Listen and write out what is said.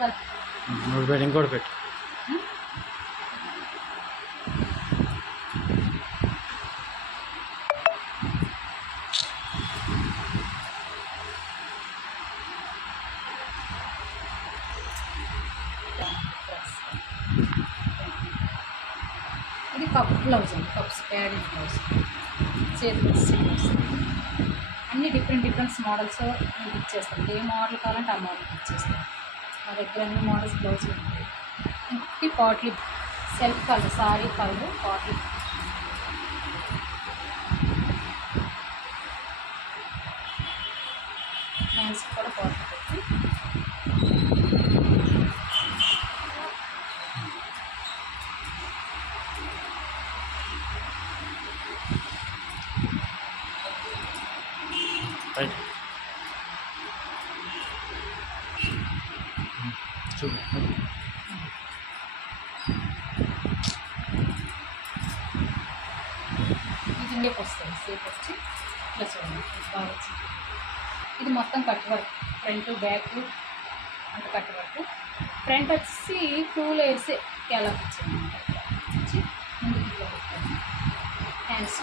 ఇంకోటి పెట్టు ఇంకోటి పెట్టు. ఇది కప్ బ్లౌజ్ అండి, కప్స్ ప్యాడింగ్ బ్లౌజ్, చేతి బ్లౌజ్. అన్ని డిఫరెంట్ మోడల్స్ మీకు ఇచ్చేస్తాం. ఏ మోడల్ కావాలంటే ఆ మోడల్ ఇచ్చేస్తాం. మా దగ్గర అన్ని మోడల్స్ బ్లౌజులు ఉంటాయి. ఇంకొకటి potli self colour, sorry colour potli. Hands కూడా పాట్లీ పెట్టి రైట్ చూడు. ఇది ఇండియాకి వస్తుంది. సేపు వచ్చి ఇట్లా చూడండి, బాగా వచ్చింది. ఇది మొత్తం కట్ వర్క్, ఫ్రంట్ బ్యాక్ అంత కట్ వర్క్. ఫ్రంట్ వచ్చి 2 layers ఎలా వచ్చింది వచ్చి ముందుకు ఇట్లా పెట్టాను. హ్యాండ్స్